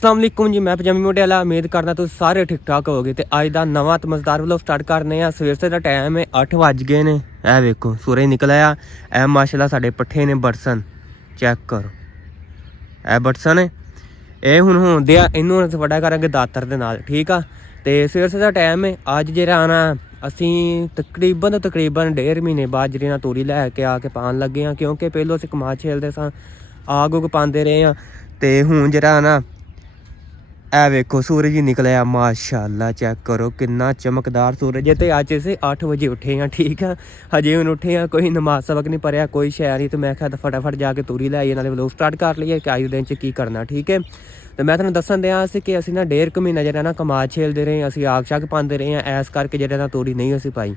अस्सलाम वालेकुम जी, मैं पंजाबी मोटे वाला। उम्मीद करना तुम सारे ठीक ठाक होगे। तो अज का नवा तो मज़ेदार व्लॉग स्टार्ट करने। सवेरे का टाइम है 8 बज गए ने। ए वेखो सूरज निकल आया। ए माशाल्लाह साढ़े पट्ठे ने बरसन चेक करो। ए बरसन है ये हूँ होंदे इनू वड्डा करांगे दातर दे नाल। ठीक आ। तो सवेरे का टाइम है अज जो आना असी तकरीबन 1.5 महीने बाद जी तूरी लैके आके पान लगे हाँ, क्योंकि पहलों अस कमा छेलते सा आग उग पाते रहे हैं। तो हूँ जरा ना ए वेखो सूरज ही निकलिया माशाल्लाह चेक करो कितना चमकदार सूरज है। तो अज अस 8 बजे उठे हैं। ठीक है, हजे हूँ उठे हैं, कोई नमाज सबक नहीं पढ़िया, कोई शै नहीं। तो मैं क्या फटाफट जाके तूरी लै नाले व्लॉग स्टार्ट कर लीए कि अज दिन की करना। ठीक है, तो मैं तुहानूं दसन दिया कि असीं ना 1.5 महीना जो ना कमा छेलते रहे, असीं आग शाग पाते रहे हैं, इस करके जो ना तूरी नहीं असीं पाई।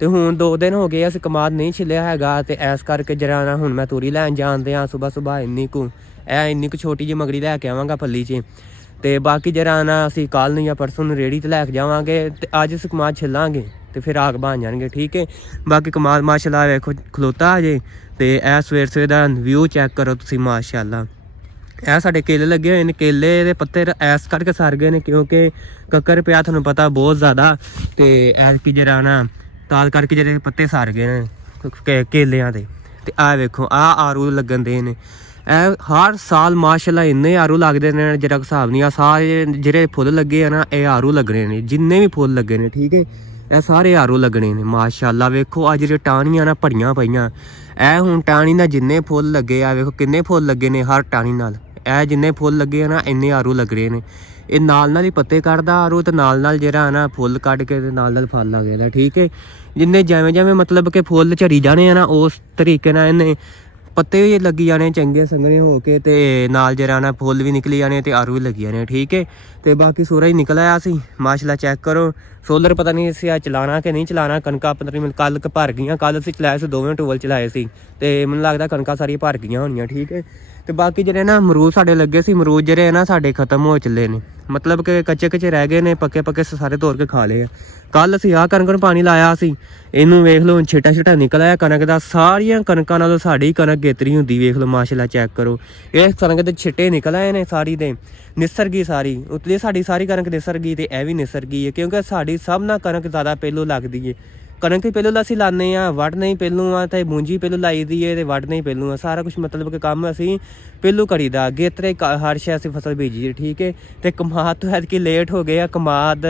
तो हूँ 2 दिन हो गए असीं कमाद नहीं छिलिया हैगा। तो इस करके जरा ना हुण मैं तूरी लैन जान दियाँ सुबह सुबह इन्नी कु छोटी जी मगरी लैके आवांगा पल्ली च। तो बाकी जरा ना असीं कल नूं या परसों नूं रेहड़ी ते लैके जावांगे। तो अज असीं कमाद छिलांगे तो फिर आग बन जाएंगे। ठीक है, बाकी कमाद माशाल्लाह वेखो खलोता अजे। तो यह सवेरे का व्यू चेक करो तुसीं माशाल्लाह। यह साढ़े केले लगे हुए हैं, केले के पत्ते इस करके सर गए हैं क्योंकि कक्कर पिया थानूं पता बहुत ज़्यादा। तो ऐतकी जरा ना ताल करके जेह्ड़े पत्ते सर गए हैं केलियां दे। ते आ वेखो आ आरू लगन दे ने। हर साल माशाल्लाह इन्ने आरू लगते हैं जरा हिसाब नहीं। सारे जेह्ड़े फुल लगे हैं ना ये आरू लगने ने, जिन्ने भी फुल लगे ने। ठीक है, ये सारे आरू लगने ने माशाल्लाह। वेखो अज जो टाहनियां ना भरियां पईयां, ए हुण टाहनी ना जिन्ने फुल लगे आ वेखो किन्ने फुल लगे ने हर टाहनी नाल। ए जिन्ने फुल लगे ना इन्ने आरू लगने ने। ये नाल ही पत्ते कटदा आरू तो नाल जरा ना फुल कट के नाल फल लगेगा। ठीक है, जिन्ने जिवें जिवें मतलब कि फुल झड़ी जाने हैं ना उस तरीके नाल इन्हें पत्ते भी लगी जाने चंगे संघने हो के। ते नाल जरा ना फुल भी निकली जाने ते आरू भी लगी जाने। ठीक है, तो बाकी सूरज निकल आया सी माशाल्लाह चेक करो। सोलर पता नहीं इसे चलाना कि नहीं चलाना। कणकां पता नहीं कल भर गई, कल असीं चलाए से 2 टूबल चलाए सी ते मैनूं लगदा कणकां सारियां भर गई होणियां। ठीक है, तो बाकी जेह्ड़े ना अमरूद साढ़े लगे सी, अमरूद जेह्ड़े ना साढ़े खत्म हो चले ने, मतलब कि कच्चे कच्चे रह गए ने, पक्के पक्के सारे तोड़ के खा लए। कल असीं आ कणक नूं पानी लाया सी, इनू वेख लो छिटा छिटा निकल आया कणक का। सारियां कणकां नालों साडी कणक गेतरी हुंदी वेख लो माशाल्लाह चेक करो। ये कणक दे छिटे निकल आए ने सारी दे निसर गई सारी। उतली साडी सारी कणक निसर गई ते यह भी निसर गई है क्योंकि साडी सब ना कणक ज़्यादा पहलों लगदी है। कणक ही पहलों असीं लाने वढ़ नहीं पहलू आ, तो मूंजी पहलों लाई दी है, तो वढ़ नहीं पहलू आ। सारा कुछ मतलब कि काम असीं पहलू करीदा, गेतरे हर शे असीं फसल बीजी है। ठीक है, तो कमाद तो ऐतकी लेट हो गया, कमाद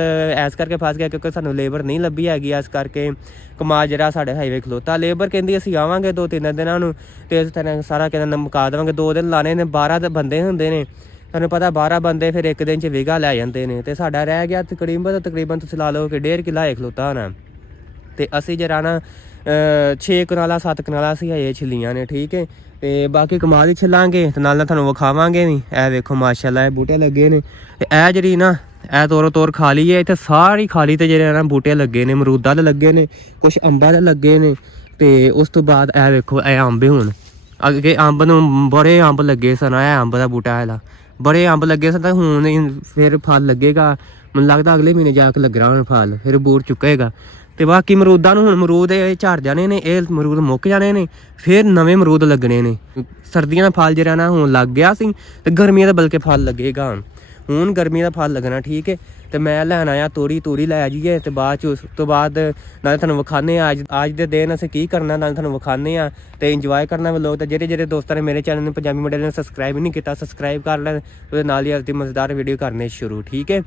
इस करके फस गया क्योंकि सानूं लेबर नहीं लभी हैगी। इस करके कमाद जरा साढ़े हाईवे खलोता। लेबर कहती असीं आवांगे 2-3 दिनां नूं ते सारा कहना मुका देवांगे। 2 दिन लाने ने, 12 बंदे हुंदे ने, तुहानूं पता 12 बंदे फिर एक दिन च विगा लै जांदे ने। ते साडा रह गया तकरीबन तुसीं ला लो कि 1.5 किला है खलोता होना। तो असी जरा ना 6 कनाला 7 कनाला असीं हजे छिलियां ने। ठीक है, तो बाकी कमाल ही छिलांगे तो नाल तुहानूं विखावांगे भी। ए वेखो माशाल्लाह बूटे लगे ने। ते ए जिहड़ी ना ए तोड़ खा ली है, इत्थे सारी खाली ते जेह्ड़े ना बूटे लगे ने, अमरूदा दे लगे ने, कुछ अंबा दे लगे ने। तो उस तो बाद ए वेखो ए अंब हुण अगे अंब नूं बड़े अंब लगे सन। ए अंब दा बूटा है बड़े अंब लगे सन। हुण फिर फल लगेगा, मैनूं लगदा अगले महीने जाके लगना हुण फल, फिर बूट चुकेगा। तो बाकी अमरूदा नूं हुण अमरूद झड़ जाने ने, ये अमरूद मुक जाने ने, फिर नवे अमरूद लगने ने। सर्दियां दा फल जरा ना हुण लग गया सी ते गर्मियां दा बल्कि फल लगेगा हुण गर्मियां दा फल लगना। ठीक है, तो मैं लैन आया तूरी लै जाइए। तो बाद च उस तो बाद नाले तुहानूं विखाने अज दे दिन असीं की करना, नाले तुहानूं विखाने तो इंजॉय करना लोग। तो जेह्ड़े दोस्तां ने मेरे चैनल पंजाबी मोटे ने सबसक्राइब नहीं किया सबसक्राइब कर लैन, तो नाल ही अज दी मज़ेदार वीडियो करने शुरू। ठीक है,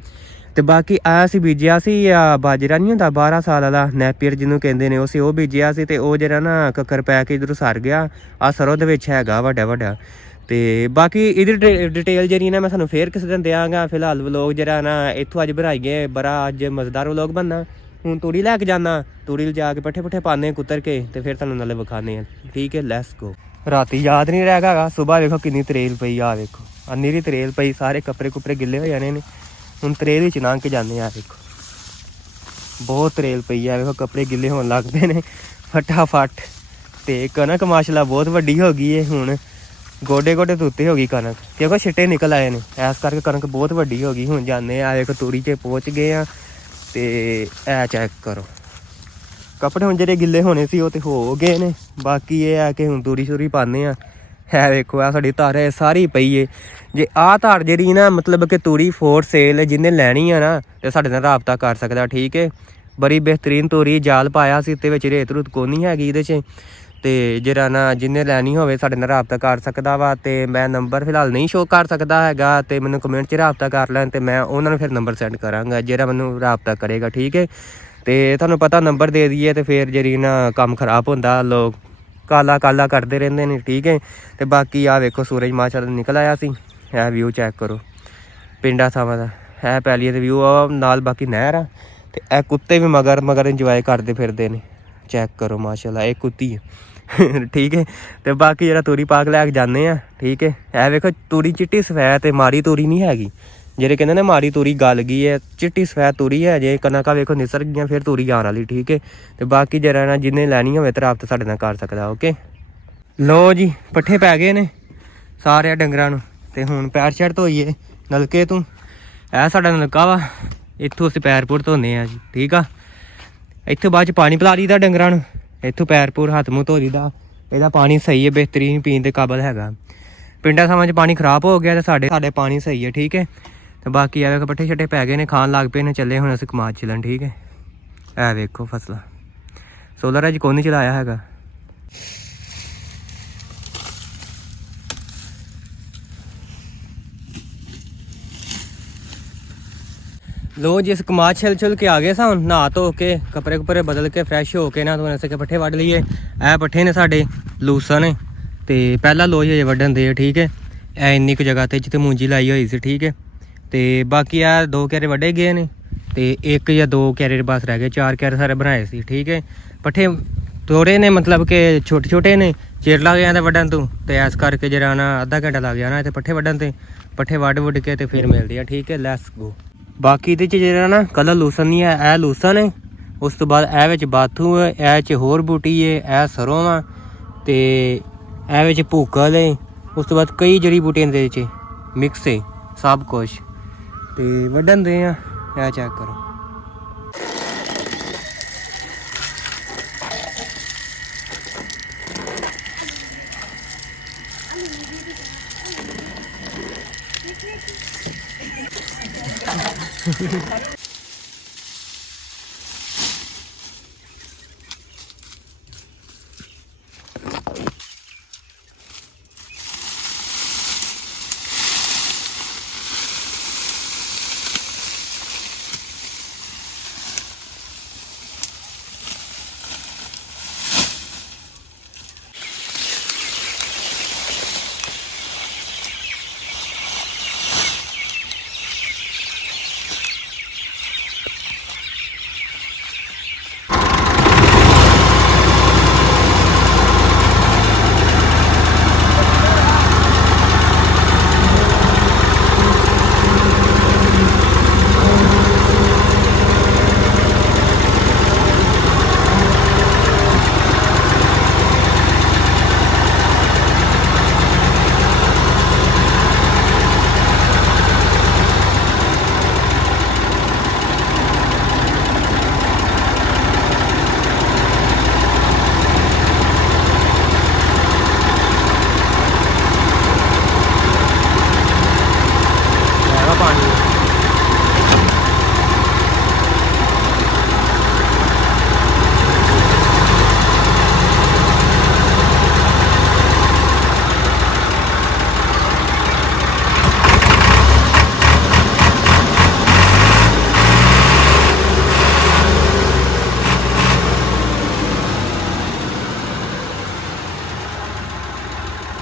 तो बाकी असीं बीजिया सी बाजरा नहीं होंदा 12 साल वाला नैपियर जिन्हों कहते हैं, उसी वो बीजिया सी। तो वो जरा ना कक्कर पै के इधरों सर गया। आ सरों दे विच हैगा वड्डा। तो बाकी इहदी डिटेल जी ना मैं तुहानूं फिर किसी दिन देंगा। फिलहाल व्लॉग जरा ना इत्थों अज बनाइए, बड़ा अज मज़ेदार व्लॉग बनना। हूँ तूड़ी लैके जाना, तूड़ी जा के पट्ठे पाने कुतर के, तो फिर तुहानूं नाले विखाने। ठीक है, लैट्स गो। राती याद नहीं रहेगा, सुबह देखो किन्नी तरेल पई। आ देखो नीरी तरेल पई, सारे कपड़े कुपड़े गिले हो जाने ने। हुण तरेल च लंघ के जाने देखो बहुत तरेल पई है। देखो कपड़े गिले होने लगते ने फटाफट। तो कनक माशाल्लाह बहुत वड्डी हो गई है, हुण गोडे गोडे तुत्ते हो गई कनक क्योंकि छिट्टे निकल आए ने। इस करके कनक बहुत वड्डी हो गई। हुण जाने देखो तूड़ी च पहुँच गए हैं। तो ए चेक करो कपड़े हुण जेह्ड़े गिले होने सी वो तो हो गए ने। बाकी ये है कि हुण तूरी शूरी पाने ਹੈ ਵੇਖੋ ਆ ਸਾਡੀ ਧਾਰ ਹੈ ਸਾਰੀ ਪਈ ਏ। ਜੇ ਆਹ ਧਾਰ ਜਿਹੜੀ ਨਾ ਮਤਲਬ ਕਿ ਤੂੜੀ ਫੋਰ ਸੇਲ ਜਿਹਨੇ ਲੈਣੀ ਆ ਨਾ ਤੇ ਸਾਡੇ ਨਾਲ ਰਾਬਤਾ ਕਰ ਸਕਦਾ, ਠੀਕ ਹੈ। ਬੜੀ ਬਿਹਤਰੀਨ ਤੂੜੀ, ਜਾਲ ਪਾਇਆ ਸੀ ਤੇ ਵਿੱਚ ਰੇਤ ਰੂਤ ਕੋਈ ਨਹੀਂ ਹੈਗੀ ਇਹਦੇ 'ਚ। ਤੇ ਜਿਹੜਾ ਨਾ ਜਿਹਨੇ ਲੈਣੀ ਹੋਵੇ ਸਾਡੇ ਨਾਲ ਰਾਬਤਾ ਕਰ ਸਕਦਾ ਵਾ। ਤੇ ਮੈਂ ਨੰਬਰ ਫਿਲਹਾਲ ਨਹੀਂ ਸ਼ੋਅ ਕਰ ਸਕਦਾ ਹੈਗਾ, ਤੇ ਮੈਨੂੰ ਕਮੈਂਟ 'ਚ ਰਾਬਤਾ ਕਰ ਲੈਣ ਤੇ ਮੈਂ ਉਹਨਾਂ ਨੂੰ ਫਿਰ ਨੰਬਰ ਸੈਂਡ ਕਰਾਂਗਾ ਜਿਹੜਾ ਮੈਨੂੰ ਰਾਬਤਾ ਕਰੇਗਾ, ਠੀਕ ਹੈ। ਤੇ ਤੁਹਾਨੂੰ ਪਤਾ ਨੰਬਰ ਦੇ ਦਈਏ ਤੇ ਫਿਰ ਜਿਹੜੀ ਨਾ ਕੰਮ ਖਰਾਬ ਹੁੰਦਾ, ਲੋਕ ਕਾਲਾ ਕਾਲਾ ਕਰਦੇ ਰਹਿੰਦੇ ਨੇ, ਠੀਕ ਹੈ। ਤੇ ਬਾਕੀ ਆ ਵੇਖੋ ਸੂਰਜ ਮਾਸ਼ਾਅੱਲਾ ਨਿਕਲ ਆਇਆ ਸੀ। ਇਹ ਵਿਊ ਚੈੱਕ ਕਰੋ ਪਿੰਡਾਂ ਥਾਵਾਂ ਦਾ, ਇਹ ਪੈਲੀਏ ਦੇ ਵਿਊ ਆ ਨਾਲ, ਬਾਕੀ ਨਹਿਰ ਆ। ਤੇ ਇਹ ਕੁੱਤੇ ਵੀ ਮਗਰ ਇੰਜੋਏ ਕਰਦੇ ਫਿਰਦੇ ਨੇ, ਚੈੱਕ ਕਰੋ ਮਾਸ਼ਾਅੱਲਾ ਇਹ ਕੁੱਤੀ ਹੈ ਠੀਕ ਹੈ। ਤੇ ਬਾਕੀ ਜਿਹੜਾ ਤੂੜੀ ਪਾ ਕੇ ਲੈ ਕੇ ਜਾਂਦੇ ਆ, ਠੀਕ ਹੈ। ਇਹ ਵੇਖੋ ਤੂੜੀ ਚਿੱਟੀ ਸਫੈਦ ਤੇ ਮਾੜੀ ਤੂੜੀ ਨਹੀਂ ਹੈਗੀ, ਜਿਹੜੇ ਕਹਿੰਦੇ ਨੇ ਮਾੜੀ ਤੂੜੀ ਗਲ ਗਈ ਹੈ, ਚਿੱਟੀ ਸਫੈਦ ਤੂੜੀ ਹੈ। ਜੇ ਕਣਕਾਂ ਵੇਖੋ ਨਿਸਰ ਗਈਆਂ ਫਿਰ ਤੂੜੀ ਆਉਣ ਵਾਲੀ, ਠੀਕ ਹੈ। ਤੇ ਬਾਕੀ ਜਿਹੜਾ ਨਾ ਜਿਹਨੇ ਲੈਣੀ ਹੋਵੇ ਤਾਂ ਰਾਬਤਾ ਸਾਡੇ ਨਾਲ ਕਰ ਸਕਦਾ, ਓਕੇ। ਲੋ ਜੀ ਪੱਠੇ ਪੈ ਗਏ ਨੇ ਸਾਰਿਆਂ ਡੰਗਰਾਂ ਨੂੰ, ਤੇ ਹੁਣ ਪੈਰ ਸ਼ੈਰ ਧੋਈਏ ਨਲਕੇ ਤੋਂ। ਇਹ ਸਾਡਾ ਨਲਕਾ ਵਾ, ਇੱਥੋਂ ਅਸੀਂ ਪੈਰ ਪੂਰ ਧੋਂਦੇ ਹਾਂ ਜੀ, ਠੀਕ ਆ। ਇੱਥੋਂ ਬਾਅਦ 'ਚ ਪਾਣੀ ਪਿਲਾ ਦਈਦਾ ਡੰਗਰਾਂ ਨੂੰ, ਇੱਥੋਂ ਪੈਰ ਪੂਰ ਹੱਥ ਮੂੰਹ ਧੋ ਦਈਦਾ। ਇਹਦਾ ਪਾਣੀ ਸਹੀ ਹੈ, ਬਿਹਤਰੀਨ ਪੀਣ ਦੇ ਕਾਬਲ ਹੈਗਾ। ਪਿੰਡਾਂ ਥਾਵਾਂ 'ਚ ਪਾਣੀ ਖਰਾਬ ਹੋ ਗਿਆ ਤੇ ਸਾਡੇ ਪਾਣੀ ਸਹੀ ਹੈ, ਠੀਕ ਹੈ। ਤੇ ਬਾਕੀ ਇਹ ਵੇਖੋ ਪੱਠੇ ਛੱਟੇ ਪੈ ਗਏ ਨੇ, ਖਾਣ ਲੱਗ ਪਏ ਨੇ, ਚੱਲੇ ਹੁਣ ਅਸੀਂ ਕਮਾਦ ਚੱਲਣ, ਠੀਕ ਹੈ। ਇਹ ਵੇਖੋ ਫਸਲਾਂ, ਸੋਲਰ ਅੱਜ ਕੋਈ ਨਹੀਂ ਚਲਾਇਆ ਹੈਗਾ। ਲੋ ਜੀ ਅਸੀਂ ਕਮਾਦ ਛਿਲ ਕੇ ਆ ਗਏ ਸਾਂ, ਨਹਾ ਧੋ ਕੇ ਕੱਪੜੇ ਕੁਪੜੇ ਬਦਲ ਕੇ ਫਰੈਸ਼ ਹੋ ਕੇ ਨਾ ਤੋਂ ਅਸੀਂ ਪੱਠੇ ਵੱਢ ਲਈਏ। ਇਹ ਪੱਠੇ ਨੇ ਸਾਡੇ ਲੂਸਾਂ ਨੇ, ਤੇ ਪਹਿਲਾਂ ਲੋਜ ਹਜੇ ਵੱਢਣ ਦੇ, ਠੀਕ ਹੈ। ਇਹ ਇੰਨੀ ਕੁ ਜਗ੍ਹਾ 'ਤੇ ਜਿੱਥੇ ਮੂੰਜੀ ਲਾਈ ਹੋਈ ਸੀ, ਠੀਕ ਹੈ। ਤੇ ਬਾਕੀ ਆ 2 ਕਿਆਰੇ ਵੱਢੇ ਗਏ ਨੇ, ਤੇ 1 ਜਾਂ 2 ਕਿਆਰੇ ਬਸ ਰਹਿ ਗਏ, 4 ਕਿਆਰੇ ਸਾਰੇ ਬਣਾਏ ਸੀ, ਠੀਕ ਹੈ। ਪੱਠੇ ਥੋੜ੍ਹੇ ਨੇ, ਮਤਲਬ ਕਿ ਛੋਟੇ ਨੇ, ਚਿਰ ਲੱਗ ਜਾਂਦਾ ਵੱਢਣ ਤੋਂ, ਤੇ ਇਸ ਕਰਕੇ ਜਿਹੜਾ ਨਾ ਅੱਧਾ ਘੰਟਾ ਲੱਗ ਜਾਣਾ ਇੱਥੇ ਪੱਠੇ ਵੱਢਣ 'ਤੇ। ਪੱਠੇ ਵੱਢ ਕੇ ਤੇ ਫਿਰ ਮਿਲਦੇ ਆ, ਠੀਕ ਹੈ। Let's go. ਬਾਕੀ ਇਹਦੇ 'ਚ ਜਿਹੜਾ ਨਾ ਕਲਰ ਲੂਸਨ ਨਹੀਂ ਹੈ, ਇਹ ਲੂਸਨ ਹੈ। ਉਸ ਤੋਂ ਬਾਅਦ ਇਹ ਵਿੱਚ ਬਾਥੂ ਹੈ, ਇਹ 'ਚ ਹੋਰ ਬੂਟੀ ਹੈ, ਇਹ ਸਰੋਂ ਵਾ, ਤੇ ਇਹ ਵਿੱਚ ਭੂਕਲ ਹੈ। ਉਸ ਤੋਂ ਬਾਅਦ ਕਈ ਜੜੀ ਬੂਟੀਆਂ ਦੇ ਵਿੱਚ ਮਿਕਸ ਹੈ ਸਭ ਕੁਛ, ਤੇ ਵੱਢਣ ਦੇ ਆ। ਇਹ ਚੈੱਕ ਕਰੋ।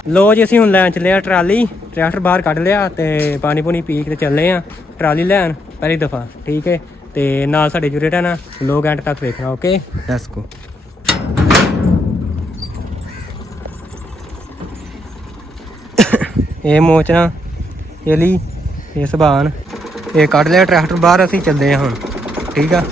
ਲੋ ਜੀ ਅਸੀਂ ਹੁਣ ਲੈਣ ਚੱਲੇ ਆ ਟਰਾਲੀ, ਟਰੈਕਟਰ ਬਾਹਰ ਕੱਢ ਲਿਆ ਤੇ ਪਾਣੀ ਪੂਣੀ ਪੀ ਕੇ ਚੱਲੇ ਆ ਟਰਾਲੀ ਲੈਣ ਪਹਿਲੀ ਦਫਾ, ਠੀਕ ਹੈ। ਤੇ ਨਾਲ ਸਾਡੇ ਜੁੜੇ ਰਹਿਣਾ, ਲੋਕ ਐਂਡ ਤੱਕ ਵੇਖਣਾ, ਓਕੇ। Let's go. ਇਹ ਮੋਚਣਾ ਇਹ ਲਈ ਇਹ ਸਬਾਨ ਇਹ ਕੱਢ ਲਿਆ ਟਰੈਕਟਰ ਬਾਹਰ, ਅਸੀਂ ਚੱਲਦੇ ਆ ਹੁਣ, ਠੀਕ ਆ।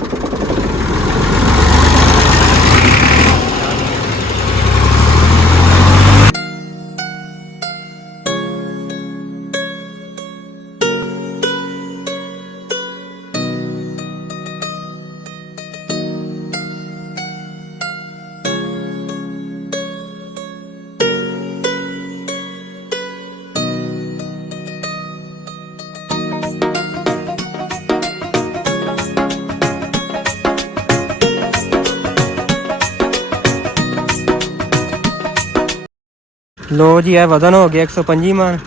लो जी है वजन हो गया 125 मन।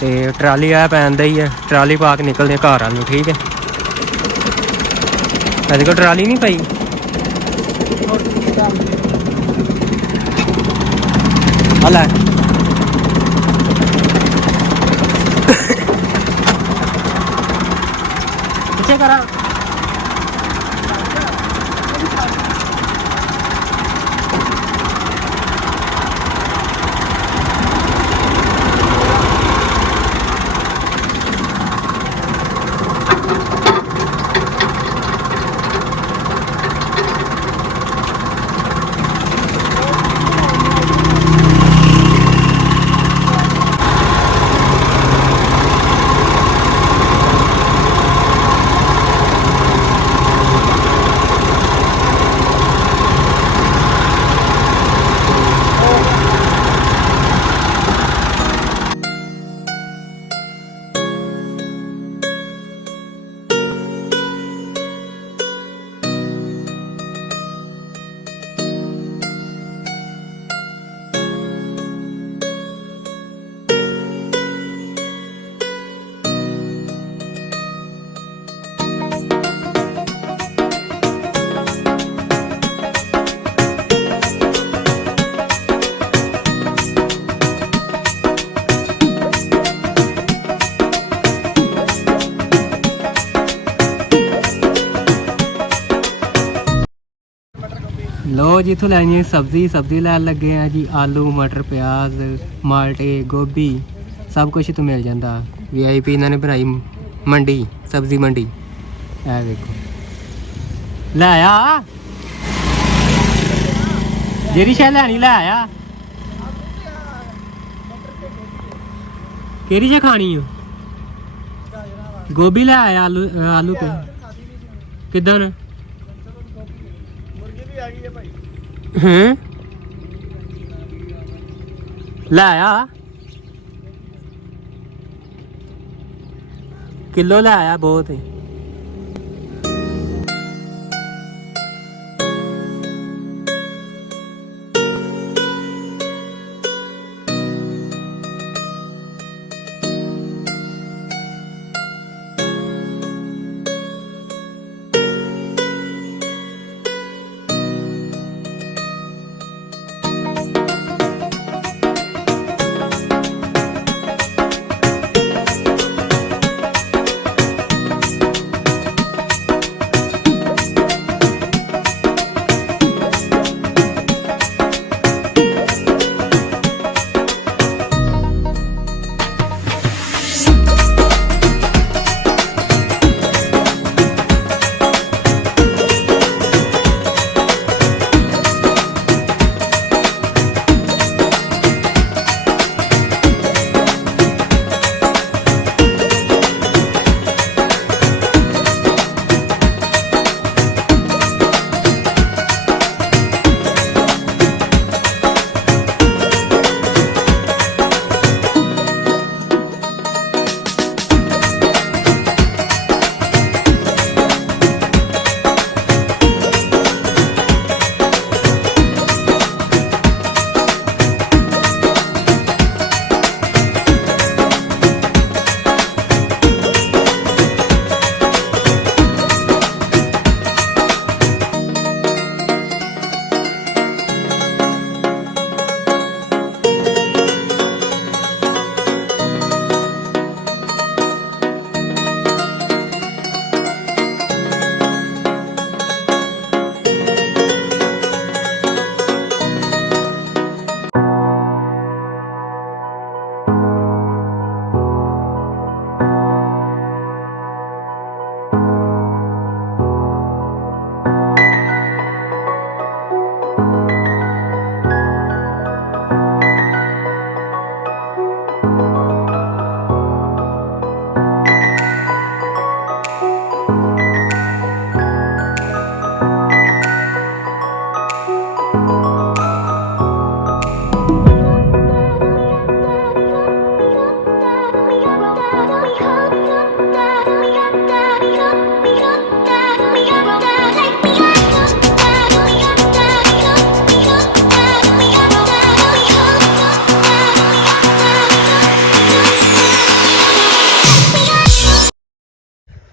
तो ट्राली आ पैंदा ही है, ट्राली पा के निकलते घर वाल। ठीक है, अज को ट्राली नहीं पाई। हला पीछे करा। लो जी इतों लैनी सब्जी लैन लगे हैं जी। आलू मटर प्याज माल्टे गोभी सब कुछ तो मिल जाता। VIP इन्होंने बनाई मंडी, सब्जी मंडी। है देखो लै आया जेरी शै लैनी लै आया। केरी शै खानी है? गोभी लै आया, आलू पे किदन लै आया किलो लै आया बहुत है।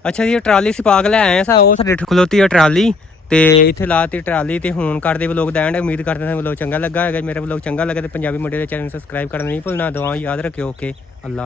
ਅੱਛਾ ਜੀ, ਟਰਾਲੀ ਅਸੀਂ ਪਾਕ ਲੈ ਆਏ ਸਾ, ਉਹ ਸਾਡੇ ਖਲੋਤੀ ਆ ਟਰਾਲੀ ਤੇ ਇੱਥੇ ਲਾਤੀ ਟਰਾਲੀ ਤੇ ਹੁਣ ਕਰਦੇ ਵਲੋਗ ਦਾ ਐਂਡ। ਉਮੀਦ ਕਰਦੇ ਹਾਂ ਵਲੋਗ ਚੰਗਾ ਲੱਗਾ ਹੈਗਾ। ਮੇਰਾ ਵਲੋਗ ਚੰਗਾ ਲੱਗਾ ਤੇ ਪੰਜਾਬੀ ਮੁੰਡੇ ਦੇ ਚੈਨਲ ਨੂੰ ਸਬਸਕ੍ਰਾਈਬ ਕਰਨਾ ਨਹੀਂ ਭੁੱਲਣਾ। ਦੁਆ ਯਾਦ ਰੱਖਿਓ। ਓਕੇ, ਅੱਲਾ।